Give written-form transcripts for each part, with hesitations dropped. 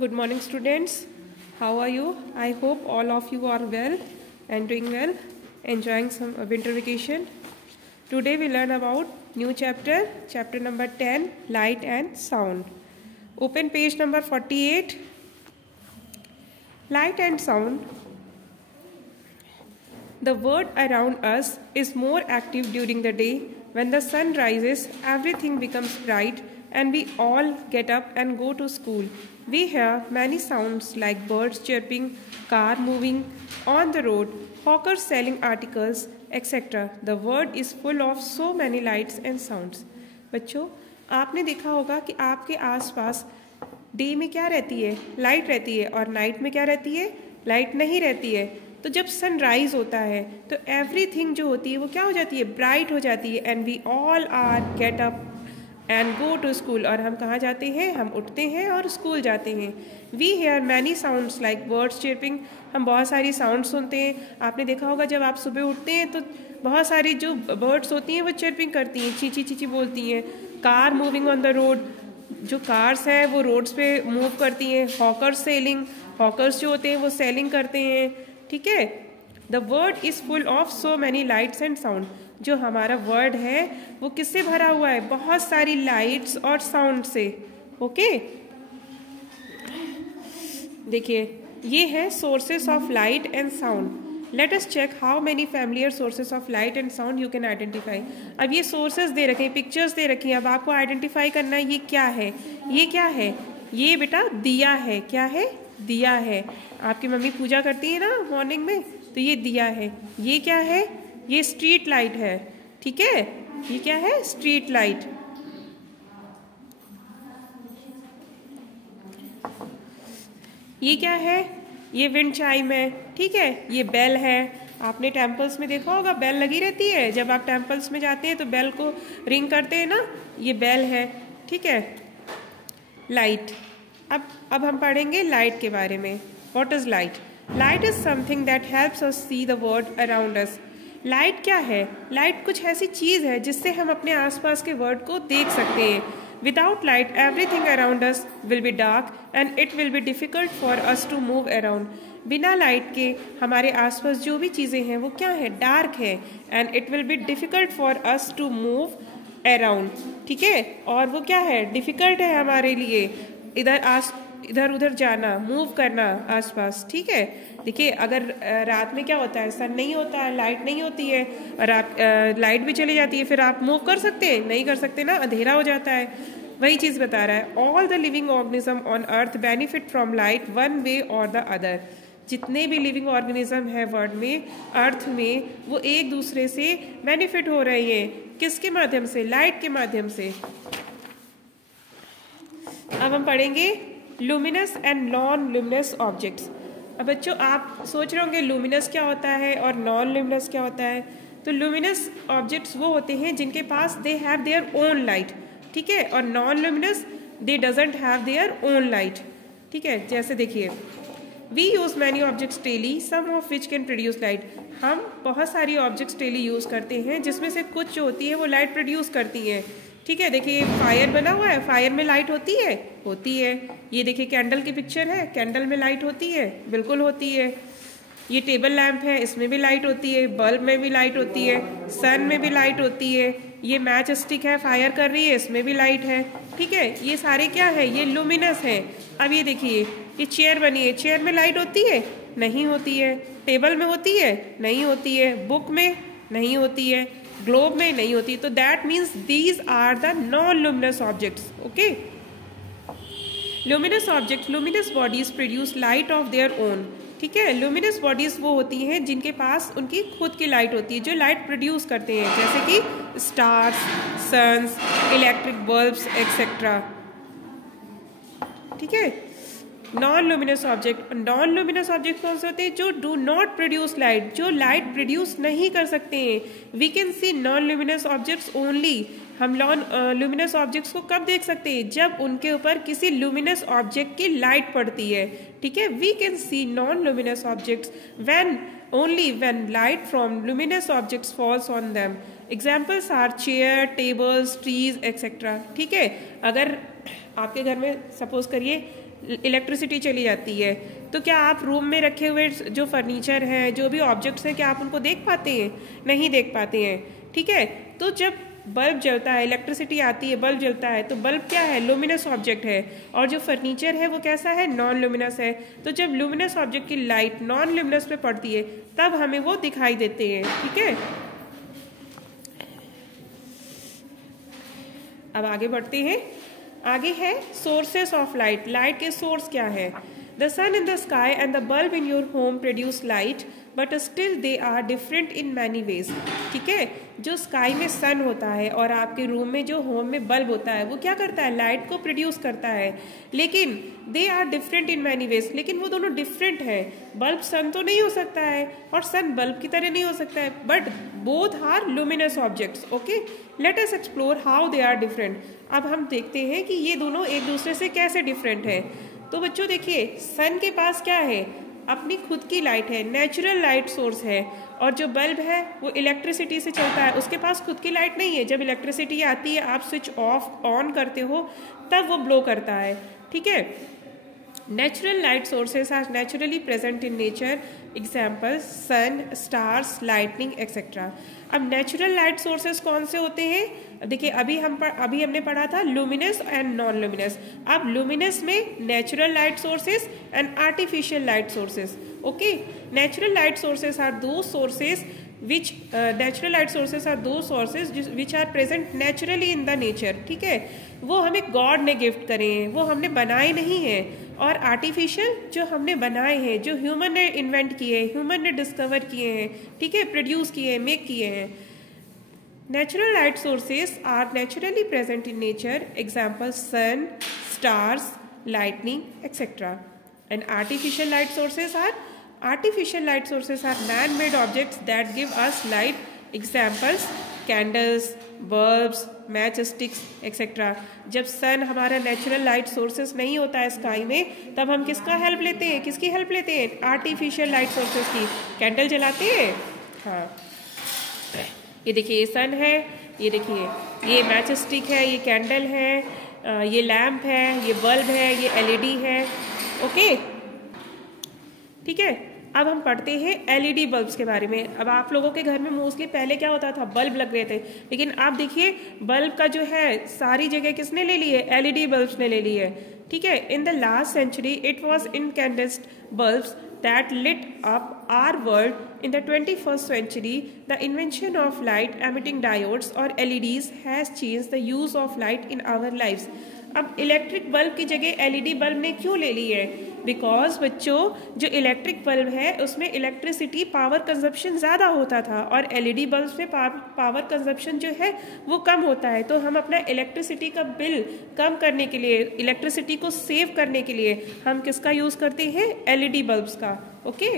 Good morning, students. How are you? I hope all of you are well and doing well, enjoying some winter vacation. Today we learn about new chapter, chapter number 10, light and sound. Open page number 48. Light and sound. The world around us is more active during the day. When the sun rises, everything becomes bright and we all get up and go to school. We hear many sounds like birds chirping, car moving on the road, hawkers selling articles, etc. The world is full of so many lights and sounds. बच्चों, आपने देखा होगा कि आपके आसपास day में क्या रहती है, लाइट रहती है, और नाइट में क्या रहती है, लाइट नहीं रहती है. तो जब सनराइज होता है तो एवरीथिंग जो होती है वो क्या हो जाती है, ब्राइट हो जाती है. And we all are get up and go to school. और हम कहाँ जाते हैं, हम उठते हैं और स्कूल जाते हैं. We hear many sounds like birds chirping. हम बहुत सारी साउंड सुनते हैं. आपने देखा होगा जब आप सुबह उठते हैं तो बहुत सारी जो बर्ड्स होती हैं वो चिर्पिंग करती हैं, चीची चीची बोलती हैं. Car moving on the road, जो कार्स हैं वो रोड्स पे मूव करती हैं. हॉकर्स सेलिंग, हॉकर्स जो होते हैं वो सेलिंग करते हैं. ठीक है. The world is full of so many lights and sound. जो हमारा वर्ड है वो किससे भरा हुआ है, बहुत सारी लाइट्स और साउंड से. ओके, देखिए ये है sources of light and sound. Let us check how many familiar sources of light and sound you can identify. अब ये सोर्सेस दे रखे हैं, पिक्चर्स दे रखी हैं. अब आपको आइडेंटिफाई करना है ये क्या है. ये क्या है, ये बेटा दिया है. क्या है, दिया है. आपकी मम्मी पूजा करती है ना मॉर्निंग में, तो ये दिया है. ये क्या है, ये स्ट्रीट लाइट है. ठीक है, ये क्या है, स्ट्रीट लाइट. ये क्या है, ये विंड चाइम है. ठीक है, ये बेल है. आपने टेम्पल्स में देखा होगा बेल लगी रहती है. जब आप टेम्पल्स में जाते हैं तो बेल को रिंग करते हैं ना, ये बेल है. ठीक है, लाइट. अब हम पढ़ेंगे लाइट के बारे में. What is light? Light is something that helps us see the world around us. Light क्या है? लाइट कुछ ऐसी चीज़ है जिससे हम अपने आसपास के वर्ल्ड को देख सकते हैं. Without light everything around us will be dark and it will be difficult for us to move around. बिना लाइट के हमारे आसपास जो भी चीज़ें हैं वो क्या है, डार्क है. And it will be difficult for us to move around. ठीक है, और वो क्या है, डिफ़िकल्ट है हमारे लिए इधर उधर जाना, मूव करना आसपास. ठीक है. देखिए अगर रात में क्या होता है, सन नहीं होता है, लाइट नहीं होती है, और आप लाइट भी चली जाती है, फिर आप मूव कर सकते हैं, नहीं कर सकते ना, अंधेरा हो जाता है. वही चीज़ बता रहा है. All the living organism on earth benefit from light one way और द अदर. जितने भी लिविंग ऑर्गेनिज्म है वर्ल्ड में, अर्थ में, वो एक दूसरे से बेनिफिट हो रहे हैं. किसके माध्यम से, लाइट के माध्यम से. अब हम पढ़ेंगे luminous and non luminous objects. अब बच्चों आप सोच रहे होंगे लुमिनस क्या होता है और नॉन लुमिनस क्या होता है. तो लुमिनस ऑब्जेक्ट्स वो होते हैं जिनके पास they have their own light. ठीक है, और non luminous they doesn't have their own light. ठीक है, जैसे देखिए we use many objects daily some of which can produce light. हम बहुत सारी ऑब्जेक्ट्स डेली यूज़ करते हैं जिसमें से कुछ जो होती है वो लाइट प्रोड्यूस करती हैं. ठीक है, देखिए फायर बना हुआ है, फायर में लाइट होती है, होती है. ये देखिए कैंडल की पिक्चर है, कैंडल में लाइट होती है, बिल्कुल होती है. ये टेबल लैंप है, इसमें भी लाइट होती है. बल्ब में भी लाइट होती है, सन में भी लाइट होती है. ये मैच स्टिक है, फायर कर रही है, इसमें भी लाइट है. ठीक है, ये सारे क्या है, ये लुमिनस है. अब ये देखिए ये चेयर बनी है, चेयर में लाइट होती है, नहीं होती है. टेबल में होती है, नहीं होती है. बुक में नहीं होती है, ग्लोब में नहीं होती. तो that means these are the non luminous objects. Okay, luminous object, luminous bodies produce light of their own. ठीक है, लुमिनस बॉडीज वो होती हैं जिनके पास उनकी खुद की लाइट होती है, जो लाइट प्रोड्यूस करते हैं, जैसे कि stars, suns, electric bulbs etcetera. ठीक है. Non luminous object, non luminous object कौन से होते हैं, जो डू नॉट प्रोड्यूस लाइट, जो लाइट प्रोड्यूस नहीं कर सकते हैं. We can see non luminous objects only. हम नॉन लुमिनस ऑब्जेक्ट्स को कब देख सकते हैं, जब उनके ऊपर किसी लुमिनस ऑब्जेक्ट की लाइट पड़ती है. ठीक है, we can see non luminous objects when only when light from luminous objects falls on them. Examples are chair, tables, trees, etc. ठीक है, अगर आपके घर में सपोज करिए इलेक्ट्रिसिटी चली जाती है, तो क्या आप रूम में रखे हुए जो फर्नीचर हैं, जो भी ऑब्जेक्ट्स हैं, क्या आप उनको देख पाते हैं? नहीं देख पाते हैं, ठीक है। तो जब बल्ब जलता है, इलेक्ट्रिसिटी आती है, बल्ब जलता है, तो बल्ब क्या है? लुमिनस ऑब्जेक्ट है। और जो फर्नीचर है वो कैसा है? नॉन लुमिनस है। तो जब लुमिनस ऑब्जेक्ट की लाइट नॉन लुमिनस पे पड़ती है तब हमें वो दिखाई देते हैं, ठीक है। अब आगे बढ़ते हैं। आगे है सोर्सेस ऑफ लाइट। लाइट के सोर्स क्या है? The sun in the sky and the bulb in your home produce light but still they are different in many ways, ठीक है। जो स्काई में सन होता है और आपके रूम में जो होम में बल्ब होता है वो क्या करता है? लाइट को प्रोड्यूस करता है, लेकिन they are different in many ways, लेकिन वो दोनों डिफरेंट है। बल्ब सन तो नहीं हो सकता है और सन बल्ब की तरह नहीं हो सकता है, but both are luminous objects, okay. Let us explore how they are different. अब हम देखते हैं कि ये दोनों एक दूसरे से कैसे डिफरेंट है। तो बच्चों देखिए, सन के पास क्या है? अपनी खुद की लाइट है, नेचुरल लाइट सोर्स है। और जो बल्ब है वो इलेक्ट्रिसिटी से चलता है, उसके पास खुद की लाइट नहीं है। जब इलेक्ट्रिसिटी आती है, आप स्विच ऑफ ऑन करते हो तब वो ब्लो करता है, ठीक है। Natural light sources are naturally present in nature, examples sun, stars, lightning etcetera. अब नेचुरल लाइट सोर्सेस कौन से होते हैं? देखिए, अभी हमने पढ़ा था लुमिनस एंड नॉन लुमिनस। अब लुमिनस में natural light sources and artificial light sources, okay. Natural light sources are दो sources which natural light sources are those sources which are present naturally in the nature, ठीक है। वो हमें God ने gift करे हैं, वो हमने बनाए नहीं हैं। और आर्टिफिशियल जो हमने बनाए हैं, जो ह्यूमन ने इन्वेंट किए हैं, ह्यूमन ने डिस्कवर किए हैं, ठीक है, प्रोड्यूस किए हैं, मेक किए हैं। Natural light sources are naturally present in nature, example sun, stars, lightning etcetera. And artificial light sources are Artificial light sources are man-made objects that give us light. Examples: candles, bulbs, matchsticks, etc. जब सन हमारा natural light sources नहीं होता है sky में, तब हम किसका help लेते हैं? किसकी हेल्प लेते हैं? आर्टिफिशियल लाइट सोर्सेस की। कैंडल जलाते हैं, हाँ। ये देखिए, ये सन है, ये देखिए ये मैचस्टिक है, ये कैंडल है, ये लैम्प है, ये बल्ब है, ये एलईडी है, ओके, ठीक है। अब हम पढ़ते हैं एलईडी बल्ब्स के बारे में। अब आप लोगों के घर में मोस्टली पहले क्या होता था? बल्ब लग रहे थे, लेकिन आप देखिए बल्ब का जो है सारी जगह किसने ले ली है? एलईडी बल्ब्स ने ले ली है, ठीक है। In the last century it was incandescent bulbs that lit up our world. In the 21st century, the invention of light emitting diodes or LEDs has changed the use of light in our lives. अब electric bulb की जगह LED bulb ने क्यों ले ली है? Because बच्चों, जो electric bulb है उसमें इलेक्ट्रिसिटी पावर कंजप्शन ज़्यादा होता था और एलईडी बल्ब में पावर कंजप्शन जो है वो कम होता है। तो हम अपना इलेक्ट्रिसिटी का बिल कम करने के लिए, इलेक्ट्रिसिटी को सेव करने के लिए हम किसका यूज़ करते हैं? एलईडी बल्ब्स का, okay.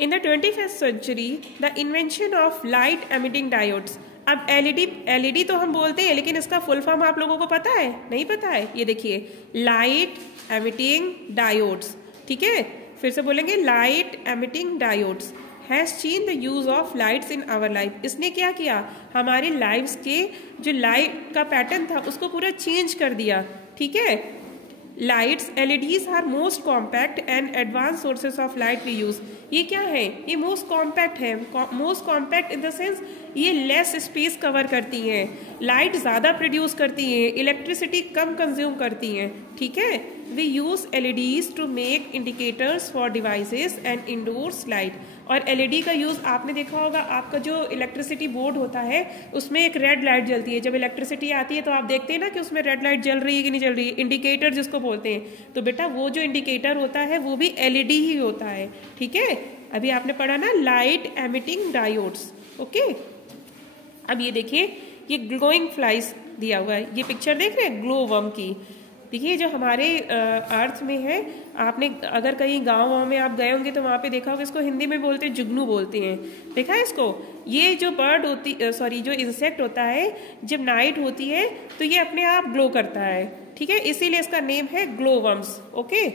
In the 21st century, the invention of light emitting diodes. अब एलईडी तो हम बोलते हैं, लेकिन इसका फुल फॉर्म आप लोगों को पता है? नहीं पता है? ये देखिए, लाइट एमिटिंग डायोड्स, ठीक है। फिर से बोलेंगे, light emitting diodes has change the use of lights in our life. इसने क्या किया? हमारी लाइफ्स के जो लाइट का पैटर्न था उसको पूरा चेंज कर दिया, ठीक है। Lights, LEDs are most compact and advance sources of light we use. ये क्या है? ये मोस्ट कॉम्पैक्ट है। Most compact in the sense ये लेस स्पेस कवर करती हैं, लाइट ज़्यादा प्रोड्यूस करती हैं, इलेक्ट्रिसिटी कम कंज्यूम करती हैं, ठीक है। We use LEDs to make indicators for devices and indoors light. और एलईडी का यूज़ आपने देखा होगा, आपका जो इलेक्ट्रिसिटी बोर्ड होता है उसमें एक रेड लाइट जलती है। जब इलेक्ट्रिसिटी आती है तो आप देखते हैं ना कि उसमें रेड लाइट जल रही है कि नहीं जल रही है, इंडिकेटर जिसको बोलते हैं। तो बेटा वो जो इंडिकेटर होता है वो भी एलईडी ही होता है, ठीक है। अभी आपने पढ़ा ना लाइट एमिटिंग डायोड्स, ओके। अब ये देखिए, ये ग्लोइंग फ्लाइज दिया हुआ है, ये पिक्चर देख रहे हैं ग्लो वर्म की। देखिए, जो हमारे अर्थ में है, आपने अगर कहीं गाँव में आप गए होंगे तो वहाँ पे देखा होगा, इसको हिंदी में बोलते हैं जुगनू बोलते हैं, देखा है इसको। ये जो बर्ड होती जो इंसेक्ट होता है, जब नाइट होती है तो ये अपने आप ग्लो करता है, ठीक है, इसीलिए इसका नेम है ग्लो वर्म्स, ओके।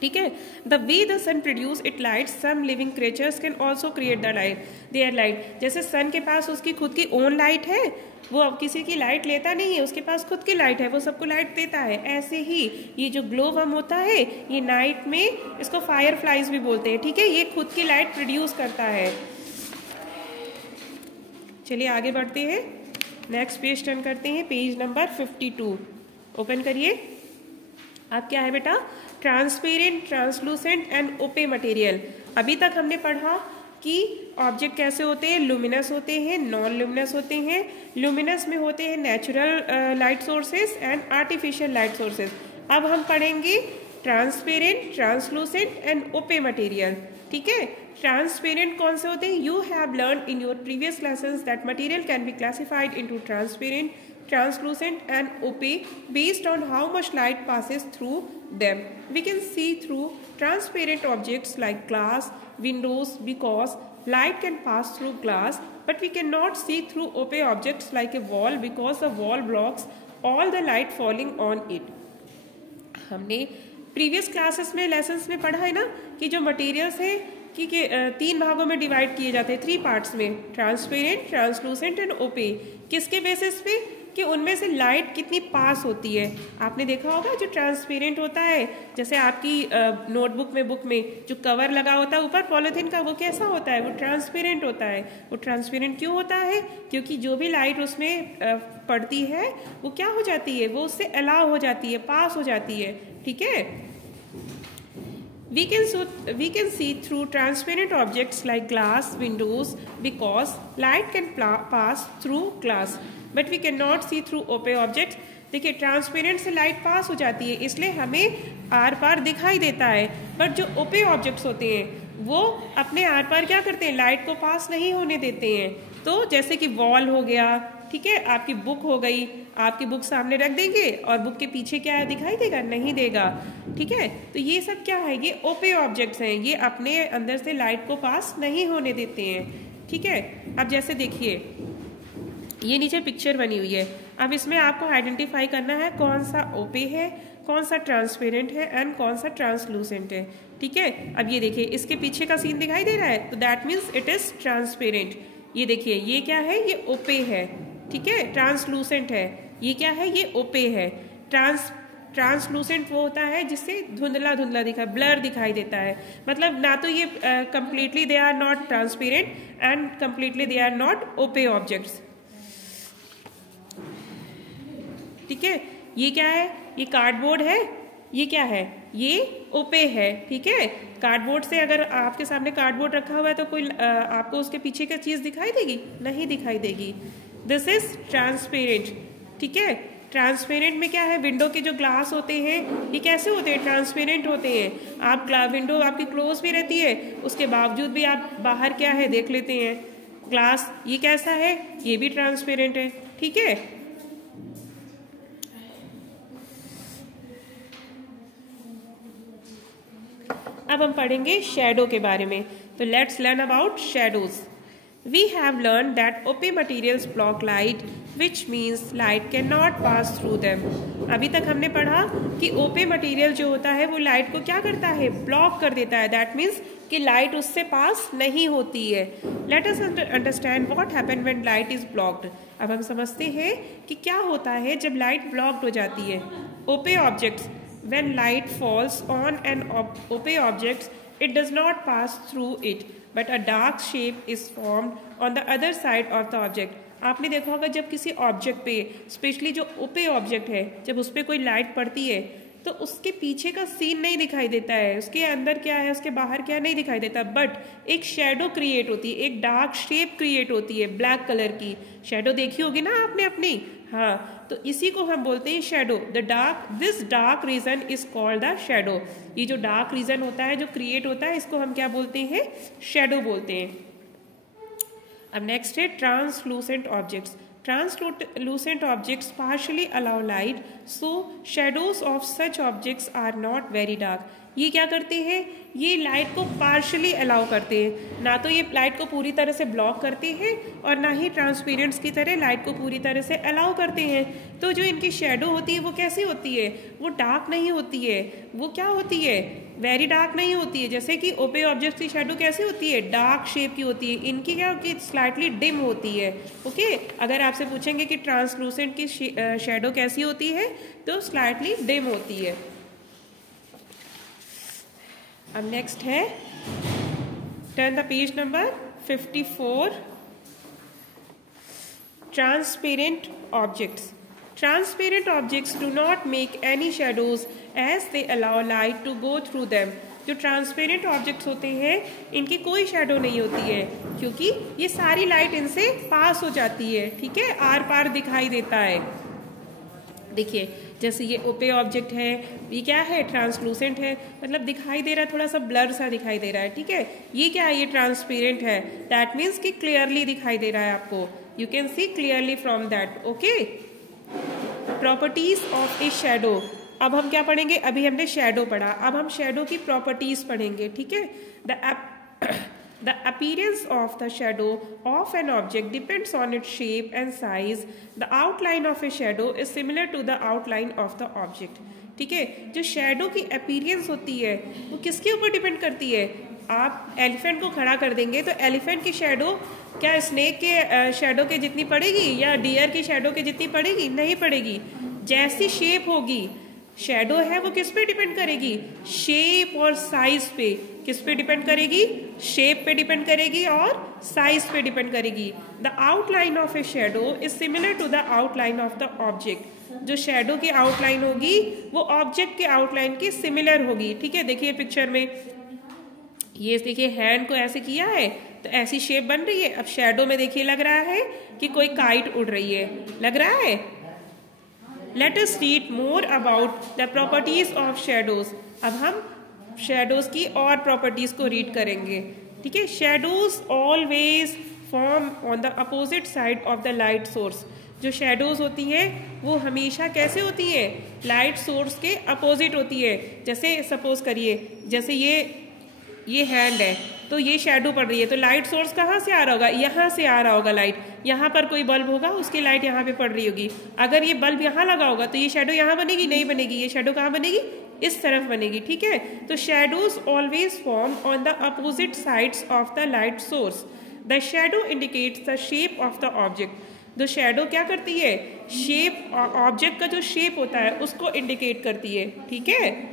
ठीक है। The way the sun produce it light, some living creatures can also create the light, their light. जैसे सन के पास उसकी खुद की ओन लाइट है, वो अब किसी की लाइट लेता नहीं है, उसके पास खुद की लाइट है, वो सबको लाइट देता है। ऐसे ही ये जो ग्लो वर्म होता है, ये नाइट में, इसको फायर फ्लाइज भी बोलते हैं, ठीक है, ये खुद की लाइट प्रोड्यूस करता है। चलिए आगे बढ़ते हैं, नेक्स्ट पेज टर्न करते हैं, पेज नंबर 52 ओपन करिए। अब क्या है बेटा, ट्रांसपेरेंट, ट्रांसलूसेंट एंड ओपे मटेरियल। अभी तक हमने पढ़ा कि ऑब्जेक्ट कैसे होते हैं, लुमिनस होते हैं, नॉन लुमिनस होते हैं। लुमिनस में होते हैं natural light sources and artificial light sources. अब हम पढ़ेंगे ट्रांसपेरेंट, ट्रांसलूसेंट एंड ओपे मटेरियल, ठीक है। ट्रांसपेरेंट कौन से होते हैं, you have learn in your previous lessons that material can be classified into transparent, translucent and opaque based on how much light passes through them. We can see through transparent objects like glass, windows because light can pass through glass, but we cannot see through opaque objects like a wall because the wall blocks all the light falling on it. हमने previous classes में, lessons में पढ़ा है ना कि जो materials है कि 3 भागों में डिवाइड किए जाते हैं, 3 पार्ट्स में, ट्रांसपेरेंट, ट्रांसलूसेंट एंड ओपे। किसके बेसिस पे, कि उनमें से लाइट कितनी पास होती है। आपने देखा होगा जो ट्रांसपेरेंट होता है, जैसे आपकी नोटबुक में, बुक में जो कवर लगा होता है ऊपर पॉलिथीन का, वो कैसा होता है, वो ट्रांसपेरेंट होता है। वो ट्रांसपेरेंट क्यों होता है, क्योंकि जो भी लाइट उसमें पड़ती है वो क्या हो जाती है, वो उससे अलाउ हो जाती है, पास हो जाती है, ठीक है। We can see through transparent objects like glass, windows because light can pass through glass, but we cannot see through opaque objects. देखिए ट्रांसपेरेंट से लाइट पास हो जाती है, इसलिए हमें आर पार दिखाई देता है, बट जो ओपेक ऑब्जेक्ट्स होते हैं वो अपने आर पार क्या करते हैं, लाइट को पास नहीं होने देते हैं। तो जैसे कि वॉल हो गया, ठीक है, आपकी बुक हो गई, आपकी बुक सामने रख देंगे और बुक के पीछे क्या है, दिखाई देगा, नहीं देगा, ठीक है। तो ये सब क्या है, ये ओपेक ऑब्जेक्ट्स हैं, ये अपने अंदर से लाइट को पास नहीं होने देते हैं, ठीक है। अब जैसे देखिए ये नीचे पिक्चर बनी हुई है, अब इसमें आपको आइडेंटिफाई करना है कौन सा ओपेक है, कौन सा ट्रांसपेरेंट है एंड कौन सा ट्रांसलूसेंट है, ठीक है। अब ये देखिए इसके पीछे का सीन दिखाई दे रहा है, तो that means it is transparent. ये देखिए ये क्या है, ये ओपेक है, ठीक है। ट्रांसलूसेंट है, ये क्या है, ये ओपेक है। ट्रांसलूसेंट वो होता है जिससे धुंधला धुंधला दिखा, ब्लर दिखाई देता है, मतलब ना तो ये completely they are not transparent and completely they are not opaque objects, ठीक है। ये क्या है, ये कार्डबोर्ड है, ये क्या है, ये ओपेक है, ठीक है। कार्डबोर्ड से अगर आपके सामने कार्डबोर्ड रखा हुआ है तो कोई आपको उसके पीछे की चीज दिखाई देगी, नहीं दिखाई देगी। दिस इज ट्रांसपेरेंट, ठीक है। ट्रांसपेरेंट में क्या है, विंडो के जो ग्लास होते हैं ये कैसे होते हैं, ट्रांसपेरेंट होते हैं। आप विंडो आपकी क्लोज भी रहती है, उसके बावजूद भी आप बाहर क्या है देख लेते हैं। ग्लास ये कैसा है, ये भी ट्रांसपेरेंट है, ठीक है। अब हम पढ़ेंगे शेडो के बारे में, तो let's learn about shadows. We have learned that opaque materials block light, which means light cannot pass through them. अभी तक हमने पढ़ा कि ओपेक मटेरियल जो होता है वो लाइट को क्या करता है, ब्लॉक कर देता है, दैट मीन्स कि लाइट उससे पास नहीं होती है। Let us understand what happens when light is blocked. अब हम समझते हैं कि क्या होता है जब लाइट ब्लॉक्ड हो जाती है। Opaque objects, when light falls on an opaque object, it does not pass through it, but a dark shape is formed on the other side of the object. आपने देखा होगा जब किसी ऑब्जेक्ट पे, specially जो ओपेक ऑब्जेक्ट है, जब उस पर कोई लाइट पड़ती है तो उसके पीछे का सीन नहीं दिखाई देता है, उसके अंदर क्या है, उसके बाहर क्या नहीं दिखाई देता, बट एक शेडो क्रिएट होती है, एक डार्क शेप क्रिएट होती है, ब्लैक कलर की शेडो देखी होगी ना आपने अपनी, हाँ, तो इसी को हम बोलते हैं shadow. This dark region is called the shadow. ये जो डार्क रीजन होता है जो क्रिएट होता है, इसको हम क्या बोलते हैं, शेडो बोलते हैं। अब नेक्स्ट है translucent objects. Translucent objects partially allow light, so shadows of such objects are not very dark. ये क्या करते हैं, ये लाइट को पार्शली अलाउ करते हैं, ना तो ये लाइट को पूरी तरह से ब्लॉक करते हैं और ना ही ट्रांसपेरेंट्स की तरह लाइट को पूरी तरह से अलाउ करते हैं। तो जो इनकी शेडो होती है वो कैसी होती है, वो डार्क नहीं होती है, वो क्या होती है, वेरी डार्क नहीं होती है। जैसे कि ओपे ऑब्जेक्ट्स की शेडो कैसी होती है, डार्क शेप की होती है, इनकी क्या होती है, स्लाइटली डिम होती है। ओके, अगर आपसे पूछेंगे कि ट्रांसलूसेंट की शेडो कैसी होती है, तो स्लाइटली डिम होती है। अब नेक्स्ट है, turn the page number 54, transparent objects. Transparent objects do not make any shadows as they allow light to go through them. जो ट्रांसपेरेंट ऑब्जेक्ट्स होते हैं इनकी कोई शेडो नहीं होती है, क्योंकि ये सारी लाइट इनसे पास हो जाती है। ठीक है, आर पार दिखाई देता है। देखिए, जैसे ये ओपे ऑब्जेक्ट है, ये क्या है, ट्रांसलूसेंट है, मतलब दिखाई दे रहा है, थोड़ा सा ब्लर सा दिखाई दे रहा है। ठीक है, ये क्या है, ये ट्रांसपेरेंट है, दैट मीन्स कि क्लियरली दिखाई दे रहा है आपको, you can see clearly from that. Okay, properties of a shadow. अब हम क्या पढ़ेंगे, अभी हमने शेडो पढ़ा, अब हम शेडो की प्रॉपर्टीज पढ़ेंगे। ठीक है, the appearance of the shadow of an object depends on its shape and size. The outline of a shadow is similar to the outline of the object. ठीक है, जो शेडो की अपीयरेंस होती है वो किसके ऊपर डिपेंड करती है। आप एलिफेंट को खड़ा कर देंगे तो एलिफेंट की शेडो क्या स्नेक के शेडो के जितनी पड़ेगी या डियर की शेडो के जितनी पड़ेगी, नहीं पड़ेगी। जैसी शेप होगी, शेडो है वो किस पे डिपेंड करेगी, शेप और साइज पे। किस पे डिपेंड करेगी, शेप पे डिपेंड करेगी और साइज पे डिपेंड करेगी। The outline of a shadow is similar to the outline of the object. जो शेडो की आउटलाइन होगी वो ऑब्जेक्ट के आउटलाइन की सिमिलर होगी। ठीक है, देखिए पिक्चर में, ये देखिए हैंड को ऐसे किया है तो ऐसी शेप बन रही है। अब शेडो में देखिए लग रहा है कि कोई काइट उड़ रही है, लग रहा है। Let us read more about the properties of shadows. अब हम शेडोज की और प्रॉपर्टीज को रीड करेंगे। ठीक है, shadows always form on the opposite side of the light source. जो शेडोज होती हैं वो हमेशा कैसे होती है, लाइट सोर्स के अपोजिट होती है। जैसे सपोज करिए, जैसे ये हैंड है तो ये शेडो पड़ रही है, तो लाइट सोर्स कहाँ से आ रहा होगा, यहाँ से आ रहा होगा लाइट। यहाँ पर कोई बल्ब होगा, उसकी लाइट यहाँ पे पड़ रही होगी। अगर ये बल्ब यहाँ लगा होगा तो ये शेडो यहाँ बनेगी, नहीं बनेगी। ये शेडो कहाँ बनेगी, इस तरफ बनेगी। ठीक है, तो shadows always form on the opposite sides of the light source. The shadow indicates the shape of the object. जो शेडो क्या करती है, शेप, ऑब्जेक्ट का जो शेप होता है उसको इंडिकेट करती है। ठीक है,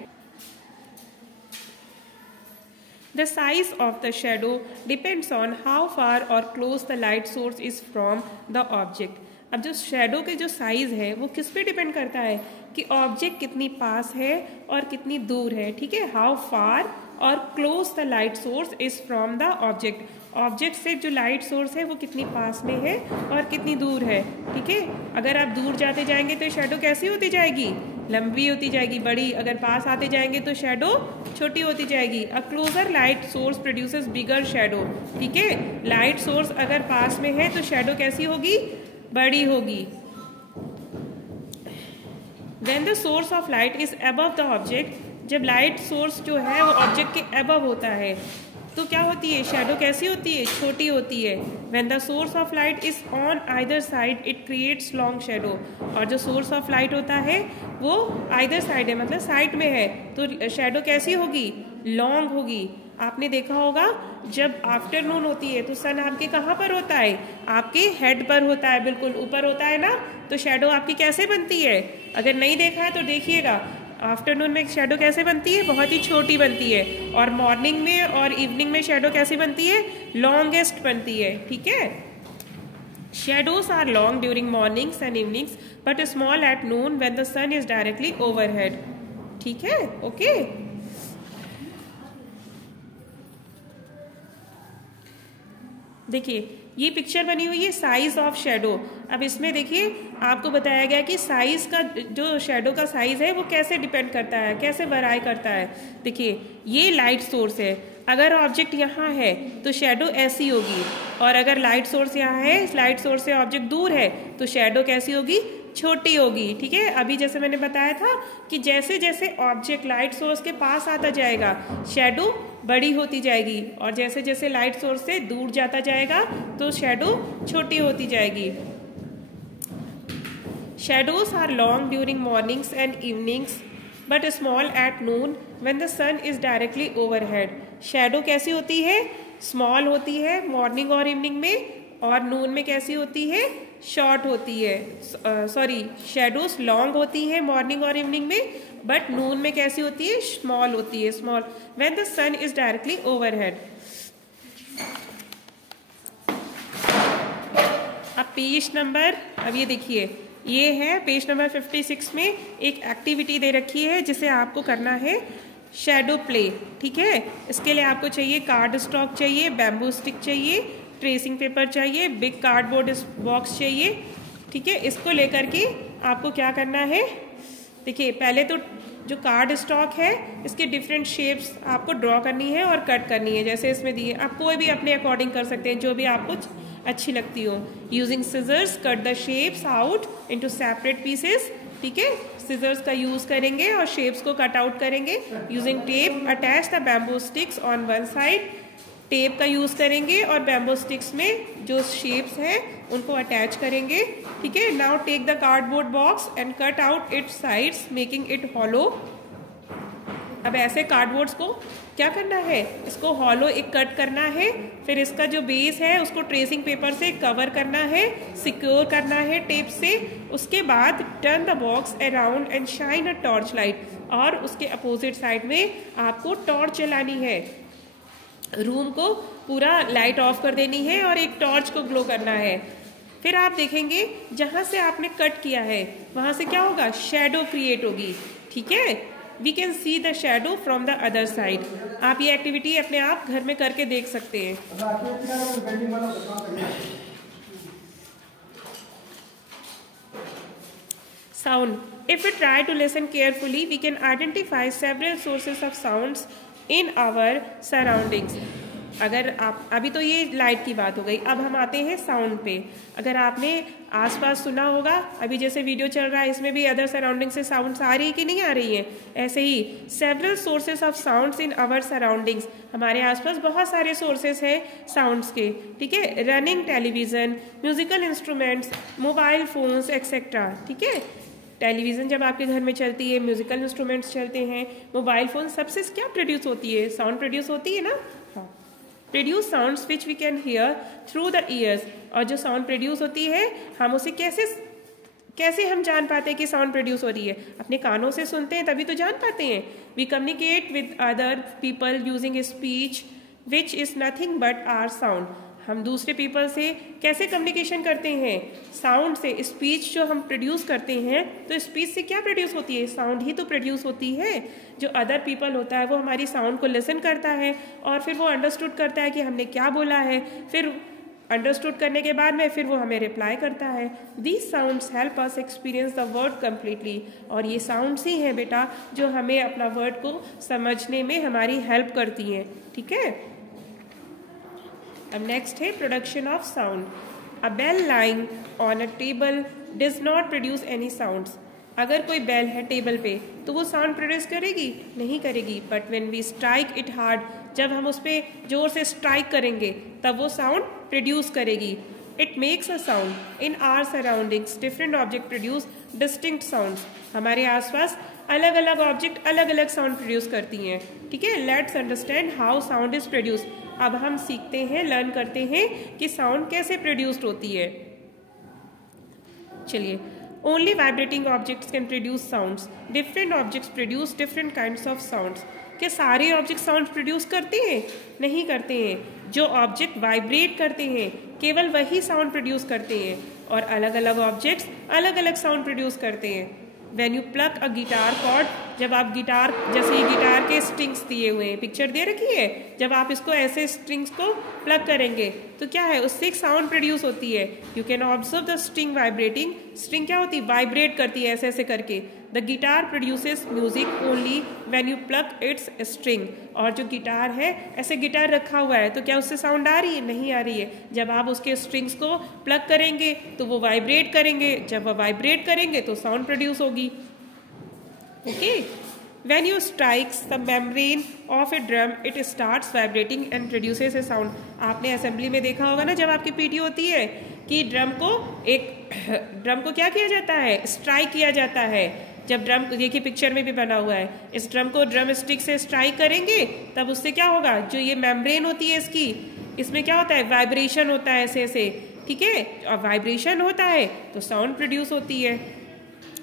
the size of the shadow depends on how far or close the light source is from the object. अब जो शेडो के जो साइज है वो किस पे डिपेंड करता है कि ऑब्जेक्ट कितनी पास है और कितनी दूर है। ठीक है, हाउ फार और close the light source is from the object. Object से जो लाइट सोर्स है वो कितनी पास में है और कितनी दूर है। ठीक है, अगर आप दूर जाते जाएंगे तो शेडो कैसी होती जाएगी, लंबी होती जाएगी, बड़ी। अगर पास आते जाएंगे तो शेडो छोटी होती जाएगी। अ क्लोजर लाइट सोर्स प्रोड्यूसेस बिगर शेडो। ठीक है, लाइट सोर्स अगर पास में है तो शेडो कैसी होगी, बड़ी होगी। When the source of light is above the object, जब लाइट सोर्स जो है वो ऑब्जेक्ट के अबव होता है तो क्या होती है, शेडो कैसी होती है, छोटी होती है। When the source of light is on either side, it creates long shadow. और जो सोर्स ऑफ लाइट होता है वो either side है, मतलब साइड में है, तो शेडो कैसी होगी, लॉन्ग होगी। आपने देखा होगा जब आफ्टरनून होती है तो सन आपके कहाँ पर होता है, आपके हेड पर होता है, बिल्कुल ऊपर होता है ना, तो शेडो आपकी कैसे बनती है। अगर नहीं देखा है तो देखिएगा, आफ्टरनून में शेडो कैसे बनती है, बहुत ही छोटी बनती है। और मॉर्निंग में और इवनिंग में शेडो कैसी बनती है, लॉन्गेस्ट बनती है। ठीक है, shadows are long during mornings and evenings but small at noon when the sun is directly overhead. ठीक है, ओके। देखिए ये पिक्चर बनी हुई है साइज ऑफ शेडो। अब इसमें देखिए आपको बताया गया कि साइज का, जो शेडो का साइज है वो कैसे डिपेंड करता है, कैसे वराई करता है। देखिए ये लाइट सोर्स है, अगर ऑब्जेक्ट यहाँ है तो शेडो ऐसी होगी, और अगर लाइट सोर्स यहाँ है, लाइट सोर्स से ऑब्जेक्ट दूर है तो शेडो कैसी होगी, छोटी होगी। ठीक है, अभी जैसे मैंने बताया था कि जैसे जैसे ऑब्जेक्ट लाइट सोर्स के पास आता जाएगा शैडो बड़ी होती जाएगी, और जैसे जैसे लाइट सोर्स से दूर जाता जाएगा तो शैडो छोटी होती जाएगी। Shadows are long during mornings and evenings, but small at noon when the sun is directly overhead. Shadow कैसी होती है? Small होती है मॉर्निंग और इवनिंग में, और नून में कैसी होती है? शॉर्ट होती है। शेडोज लॉन्ग होती है मॉर्निंग और इवनिंग में, बट नून में कैसी होती है? स्मॉल होती है, small when the sun is directly overhead. अब पेज नंबर, अब ये देखिए, ये है पेज नंबर 56 में एक एक्टिविटी दे रखी है जिसे आपको करना है शैडो प्ले। ठीक है, इसके लिए आपको चाहिए कार्ड स्टॉक चाहिए, बैम्बू स्टिक चाहिए, ट्रेसिंग पेपर चाहिए, बिग कार्डबोर्ड बॉक्स चाहिए। ठीक है, इसको लेकर के आपको क्या करना है, देखिए पहले तो जो कार्ड स्टॉक है इसके डिफरेंट शेप्स आपको ड्रॉ करनी है और कट करनी है, जैसे इसमें दिए। आप कोई भी अपने अकॉर्डिंग कर सकते हैं, जो भी आपको अच्छी लगती हो। Using scissors cut the shapes out into separate pieces. ठीक है, सिजर्स का यूज करेंगे और शेप्स को कट आउट करेंगे। Using tape attach the bamboo sticks on one side. Tape का यूज करेंगे और बैम्बू स्टिक्स में जो शेप्स हैं उनको अटैच करेंगे। ठीक है, now take the cardboard box and cut out its sides making it hollow. अब ऐसे कार्डबोर्ड्स को क्या करना है, इसको हॉलो एक कट करना है, फिर इसका जो बेस है उसको ट्रेसिंग पेपर से कवर करना है, सिक्योर करना है टेप से। उसके बाद turn the box around and shine a torch light, और उसके अपोजिट साइड में आपको टॉर्च जलानी है। रूम को पूरा लाइट ऑफ कर देनी है और एक टॉर्च को ग्लो करना है। फिर आप देखेंगे जहाँ से आपने कट किया है वहाँ से क्या होगा, शैडो क्रिएट होगी। ठीक है, we can see the shadow from the other side. आप ये एक्टिविटी अपने आप घर में करके देख सकते हैं। Sound. If we try to listen carefully, we can identify several sources of sounds in our surroundings. अगर आप, अभी तो ये लाइट की बात हो गई, अब हम आते हैं साउंड पे। अगर आपने आसपास सुना होगा, अभी जैसे वीडियो चल रहा है इसमें भी अदर सराउंडिंग से साउंड्स आ रही है कि नहीं आ रही है, ऐसे ही several sources of sounds in our surroundings. हमारे आसपास बहुत सारे सोर्सेस हैं साउंड्स के। ठीक है, running television, musical instruments, mobile phones etcetera. ठीक है, टेलीविज़न जब आपके घर में चलती है, म्यूजिकल इंस्ट्रूमेंट्स चलते हैं, मोबाइल फोन, सबसे क्या प्रोड्यूस होती है, साउंड प्रोड्यूस होती है ना। हाँ, produce sounds which we can hear through the ears. और जो साउंड प्रोड्यूस होती है हम उसे कैसे हम जान पाते हैं कि साउंड प्रोड्यूस हो रही है, अपने कानों से सुनते हैं तभी तो जान पाते हैं। We communicate with other people using speech which is nothing but our sound. हम दूसरे पीपल से कैसे कम्युनिकेशन करते हैं, साउंड से। स्पीच जो हम प्रोड्यूस करते हैं तो स्पीच से क्या प्रोड्यूस होती है, साउंड ही तो प्रोड्यूस होती है। जो अदर पीपल होता है वो हमारी साउंड को लिसन करता है और फिर वो अंडरस्टूड करता है कि हमने क्या बोला है, फिर अंडरस्टूड करने के बाद में फिर वो हमें रिप्लाई करता है। These sounds help us experience the word completely. और ये साउंड्स ही हैं बेटा जो हमें अपना वर्ड को समझने में हमारी हेल्प करती हैं। ठीक है, अब नेक्स्ट है production of sound. A bell lying on a table does not produce any sounds. अगर कोई बेल है टेबल पे तो वो साउंड प्रोड्यूस करेगी, नहीं करेगी। But when we strike it hard, जब हम उस पर जोर से स्ट्राइक करेंगे तब वो साउंड प्रोड्यूस करेगी। It makes a sound in our surroundings. Different object produce distinct sounds. हमारे आसपास अलग अलग ऑब्जेक्ट अलग अलग साउंड प्रोड्यूस करती हैं। ठीक है, let's understand how sound is produce. अब हम सीखते हैं, लर्न करते हैं कि साउंड कैसे प्रोड्यूस्ड होती है। चलिए, only vibrating objects can produce sounds. Different objects produce different kinds of sounds. क्या सारे ऑब्जेक्ट साउंड प्रोड्यूस करते हैं? नहीं करते हैं। जो ऑब्जेक्ट वाइब्रेट करते हैं केवल वही साउंड प्रोड्यूस करते हैं, और अलग अलग ऑब्जेक्ट्स अलग अलग साउंड प्रोड्यूस करते हैं। When you pluck a guitar chord, जब आप गिटार, जैसे ये गिटार के स्ट्रिंग्स दिए हुए हैं, पिक्चर दे रखी है, जब आप इसको ऐसे स्ट्रिंग्स को प्लग करेंगे तो क्या है, उससे एक साउंड प्रोड्यूस होती है। You can observe the string vibrating. String क्या होती है, वाइब्रेट करती है ऐसे ऐसे करके। The guitar produces music only when you plug it's string. और जो गिटार है, ऐसे गिटार रखा हुआ है तो क्या उससे साउंड आ रही है, नहीं आ रही है। जब आप उसके स्ट्रिंग्स को प्लग करेंगे तो वो वाइब्रेट करेंगे, जब वो वाइब्रेट करेंगे तो साउंड प्रोड्यूस होगी। Okay, when you strikes the membrane of a drum it starts vibrating and produces a sound। आपने असेंबली में देखा होगा ना, जब आपकी पीटी होती है कि ड्रम को क्या किया जाता है, स्ट्राइक किया जाता है। जब ड्रम, देखिए पिक्चर में भी बना हुआ है, इस ड्रम को ड्रम स्टिक से स्ट्राइक करेंगे तब उससे क्या होगा, जो ये मेम्ब्रेन होती है इसकी, इसमें क्या होता है, वाइब्रेशन होता है ऐसे ऐसे, ठीक है। और वाइब्रेशन होता है तो साउंड प्रोड्यूस होती है।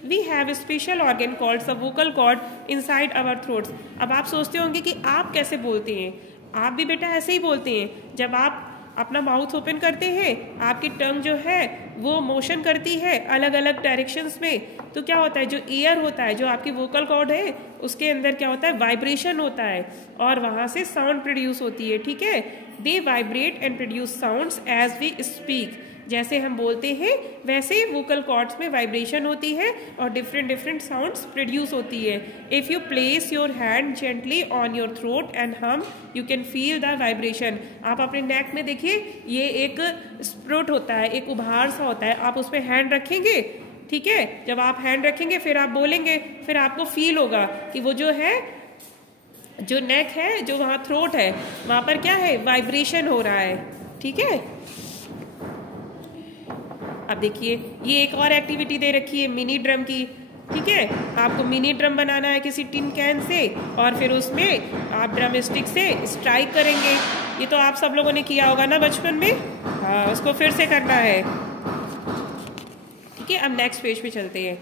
We have a special organ called the vocal cord inside our throats। अब आप सोचते होंगे कि आप कैसे बोलते हैं, आप भी बेटा ऐसे ही बोलते हैं। जब आप अपना माउथ ओपन करते हैं, आपकी टंग जो है वो मोशन करती है अलग अलग डायरेक्शंस में, तो क्या होता है, जो ईयर होता है, जो आपकी वोकल कॉर्ड है, उसके अंदर क्या होता है, वाइब्रेशन होता है और वहाँ से साउंड प्रोड्यूस होती है, ठीक है। They vibrate and produce sounds as we speak. जैसे हम बोलते हैं वैसे ही वोकल कॉर्ड्स में वाइब्रेशन होती है और डिफरेंट डिफरेंट साउंड्स प्रोड्यूस होती है। If you place your hand gently on your throat and hum you can feel the vibration. आप अपने नेक में देखिए, ये एक स्प्रोट होता है, एक उभार सा होता है, आप उस पर हैंड रखेंगे, ठीक है। जब आप हैंड रखेंगे फिर आप बोलेंगे, फिर आपको फील होगा कि वो जो है, जो नेक है, जो वहाँ थ्रोट है, वहाँ पर क्या है, वाइब्रेशन हो रहा है, ठीक है। अब देखिए, ये एक और एक्टिविटी दे रखी है मिनी ड्रम की, ठीक है। आपको मिनी ड्रम बनाना है किसी टिन कैन से और फिर उसमें आप ड्रम स्टिक से स्ट्राइक करेंगे। ये तो आप सब लोगों ने किया होगा ना बचपन में, हाँ, उसको फिर से करना है, ठीक है। अब नेक्स्ट पेज पे चलते हैं।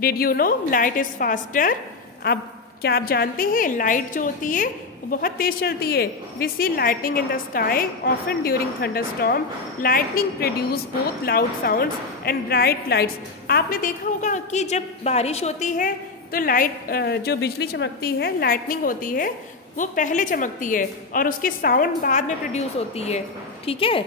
Did you know light is faster. अब क्या आप जानते हैं, लाइट जो होती है वो बहुत तेज चलती है। We see lightning in the sky often during thunderstorm. Lightning produce both loud sounds and bright lights. आपने देखा होगा कि जब बारिश होती है तो लाइट, जो बिजली चमकती है, लाइटनिंग होती है, वो पहले चमकती है और उसकी साउंड बाद में प्रोड्यूस होती है, ठीक है।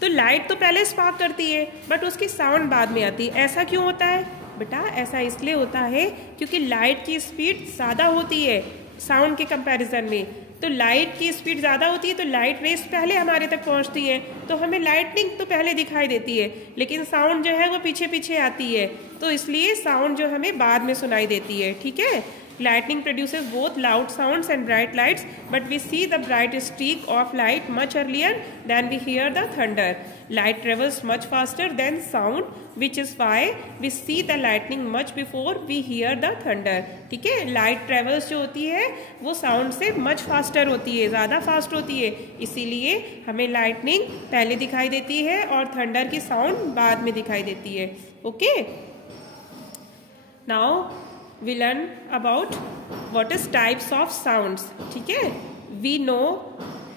तो लाइट तो पहले स्पार्क करती है बट उसकी साउंड बाद में आती है। ऐसा क्यों होता है बेटा? ऐसा इसलिए होता है क्योंकि लाइट की स्पीड ज़्यादा होती है साउंड के कंपैरिजन में। तो लाइट की स्पीड ज़्यादा होती है तो लाइट रेस पहले हमारे तक पहुंचती है, तो हमें लाइटनिंग तो पहले दिखाई देती है, लेकिन साउंड जो है वो पीछे पीछे आती है, तो इसलिए साउंड जो हमें बाद में सुनाई देती है, ठीक है। Lightning produces both loud sounds and bright lights, but we see the bright streak of light much earlier than we hear the thunder. Light travels much faster than sound, which is why we see the lightning much before we hear the thunder. ठीक है, light travels जो होती है वो sound से much faster होती है, ज़्यादा fast होती है, इसीलिए हमें lightning पहले दिखाई देती है और thunder की sound बाद में दिखाई देती है। Okay? Now we learn about what is types of sounds, ठीक है। we know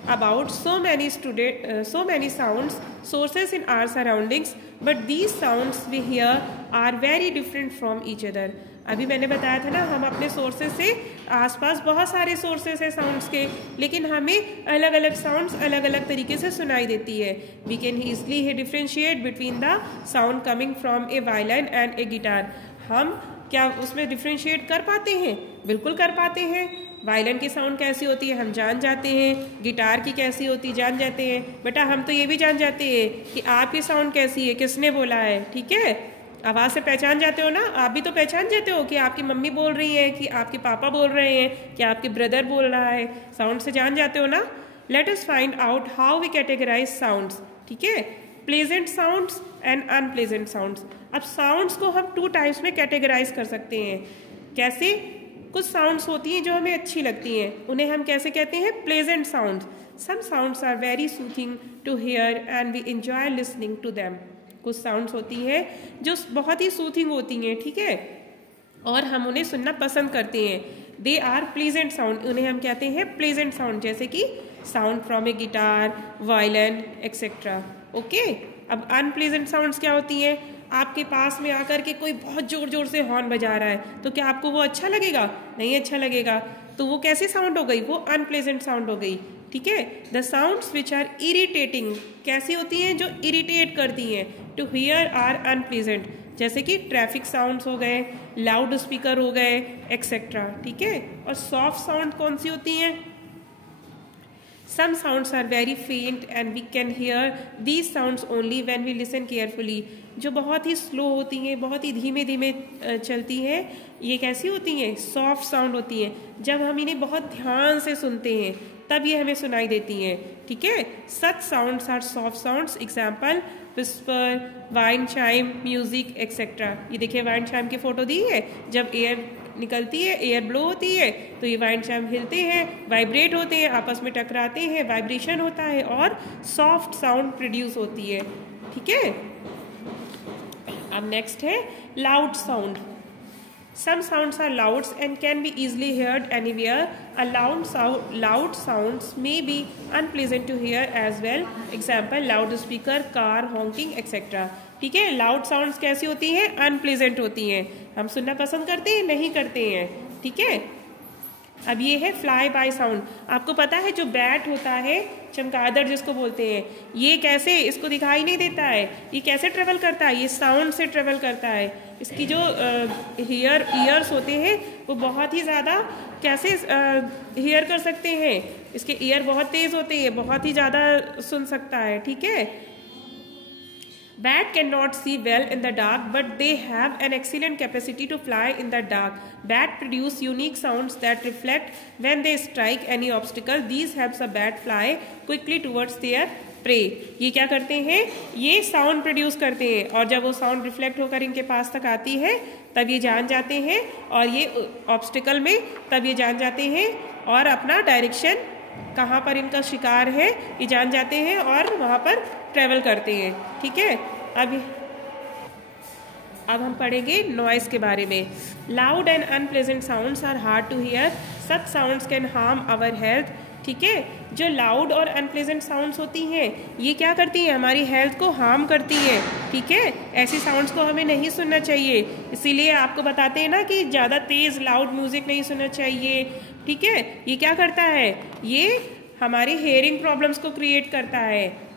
about so many sounds sources in our surroundings, but these sounds we hear are very different from each other। अभी मैंने बताया था ना, हम अपने sources से, आसपास बहुत सारे सोर्सेज हैं साउंड्स के, लेकिन हमें अलग अलग साउंड्स अलग अलग तरीके से सुनाई देती है। We can easily differentiate between the sound coming from a violin and a guitar. हम क्या उसमें डिफ्रेंशिएट कर पाते हैं? बिल्कुल कर पाते हैं। वायलिन की साउंड कैसी होती है हम जान जाते हैं, गिटार की कैसी होती है जान जाते हैं। बेटा हम तो ये भी जान जाते हैं कि आपकी साउंड कैसी है, किसने बोला है, ठीक है। आवाज़ से पहचान जाते हो ना, आप भी तो पहचान जाते हो कि आपकी मम्मी बोल रही है, कि आपके पापा बोल रहे हैं, कि आपके ब्रदर बोल रहा है, साउंड से जान जाते हो ना। Let us find out how we categorize sounds, ठीक है। Pleasant sounds and unpleasant sounds. अब साउंड्स को हम 2 टाइप्स में कैटेगराइज कर सकते हैं। कैसे? कुछ साउंड्स होती हैं जो हमें अच्छी लगती हैं, उन्हें हम कैसे कहते हैं? Pleasant sounds. Some sounds are very soothing to hear and we enjoy listening to them. कुछ साउंड्स होती हैं जो बहुत ही सूथिंग होती हैं, ठीक है, और हम उन्हें सुनना पसंद करते हैं। दे आर प्लेजेंट साउंड, उन्हें हम कहते हैं प्लेजेंट साउंड, जैसे कि sound from A guitar, violin etcetera. Okay. अब अनप्लेजेंट साउंड्स क्या होती हैं? आपके पास में आकर के कोई बहुत जोर जोर से हॉर्न बजा रहा है, तो क्या आपको वो अच्छा लगेगा? नहीं अच्छा लगेगा। तो वो कैसी साउंड हो गई? वो अनप्लेजेंट साउंड हो गई। ठीक है। The sounds which are irritating कैसी होती हैं? जो इरिटेट करती हैं। टू हियर आर अनप्लेजेंट, जैसे कि ट्रैफिक साउंड्स हो गए, लाउड स्पीकर हो गए, एक्सेट्रा। ठीक है। और सॉफ्ट साउंड कौन सी होती हैं? Some sounds are very faint and we can hear these sounds only when we listen carefully. जो बहुत ही स्लो होती हैं, बहुत ही धीमे धीमे चलती हैं, ये कैसी होती हैं? सॉफ्ट साउंड होती हैं। जब हम इन्हें बहुत ध्यान से सुनते हैं तब ये हमें सुनाई देती हैं। ठीक है। Such sounds are soft sounds. Example, whisper, wind chime, music, etc. ये देखिए वाइंड चाइम की फोटो दी है। जब एयर निकलती है, एयर ब्लो होती है, तो ये वाइंड चाइम हिलते हैं, वाइब्रेट होते हैं, आपस में टकराते हैं, वाइब्रेशन होता है और सॉफ्ट साउंड प्रोड्यूस होती है। ठीक है। अब नेक्स्ट है loud sound. Some sounds are loud and can be easily heard anywhere. A loud sounds may be unpleasant to hear as well. Example, loudspeaker, car, honking, etc. ठीक है। Loud sounds कैसी होती हैं? अनप्लेजेंट होती हैं। हम सुनना पसंद करते हैं? नहीं करते हैं। ठीक है। अब ये है फ्लाई बाय साउंड। आपको पता है जो बैट होता है, चमगादड़ जिसको बोलते हैं, ये कैसे, इसको दिखाई नहीं देता है, ये कैसे ट्रेवल करता है? ये साउंड से ट्रेवल करता है। इसकी जो ईयर्स होते हैं वो बहुत ही ज़्यादा कैसे हियर कर सकते हैं? इसके ईयर बहुत तेज़ होते हैं, बहुत ही ज़्यादा सुन सकता है। ठीक है। Bat cannot see well in the dark, but they have an excellent capacity to fly in the dark. Bat produce unique sounds that reflect when they strike any obstacle. These helps a bat fly quickly towards their prey. ये क्या करते हैं? ये sound produce करते हैं और जब वो साउंड रिफ्लेक्ट होकर इनके पास तक आती है तब ये जान जाते हैं, और ये ऑब्स्टिकल में तब ये जान जाते हैं और अपना डायरेक्शन कहाँ पर इनका शिकार है ये जान जाते हैं और वहाँ पर ट्रेवल करते हैं। ठीक है। अब हम पढ़ेंगे नॉइस के बारे में। Loud and unpleasant sounds are hard to hear. Such sounds can harm our health. ठीक है। जो लाउड और अनप्लेजेंट साउंड्स होती हैं ये क्या करती हैं? हमारी हेल्थ को हार्म करती है। ठीक है। ऐसी साउंड्स को हमें नहीं सुनना चाहिए। इसीलिए आपको बताते हैं ना कि ज़्यादा तेज़ लाउड म्यूज़िक नहीं सुनना चाहिए। ठीक है। ये क्या करता है? ये हमारी हेयरिंग प्रॉब्लम्स को क्रिएट करता है।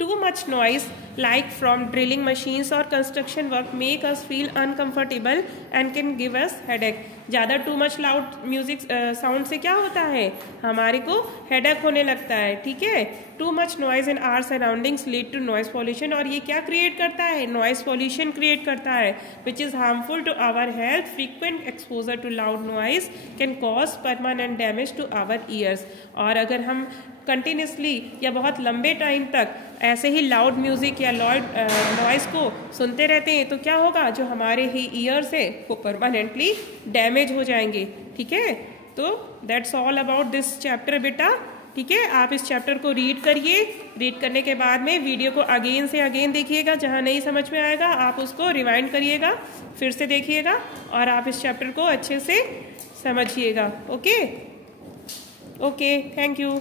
Too much noise, like from drilling machines or construction work, make us feel uncomfortable and can give us headache. ज़्यादा too much loud music sound से क्या होता है? हमारे को हेडेक होने लगता है। ठीक है। Too much noise in our surroundings lead to noise pollution, और ये क्या क्रिएट करता है? नॉइज पॉल्यूशन क्रिएट करता है, which is harmful to our health. Frequent exposure to loud noise can cause permanent damage to our ears. और अगर हम कंटिन्यूसली या बहुत लंबे टाइम तक ऐसे ही लाउड म्यूजिक या नॉइज को सुनते रहते हैं तो क्या होगा? जो हमारे ही ईयर्स है वो परमानेंटली डैमेज हो जाएंगे। ठीक है। तो that's all about this chapter बेटा। ठीक है। आप इस चैप्टर को रीड करिए। रीड करने के बाद में वीडियो को अगेन से अगेन देखिएगा। जहाँ नहीं समझ में आएगा आप उसको रिवाइंड करिएगा, फिर से देखिएगा और आप इस चैप्टर को अच्छे से समझिएगा। ओके। Okay, thank you.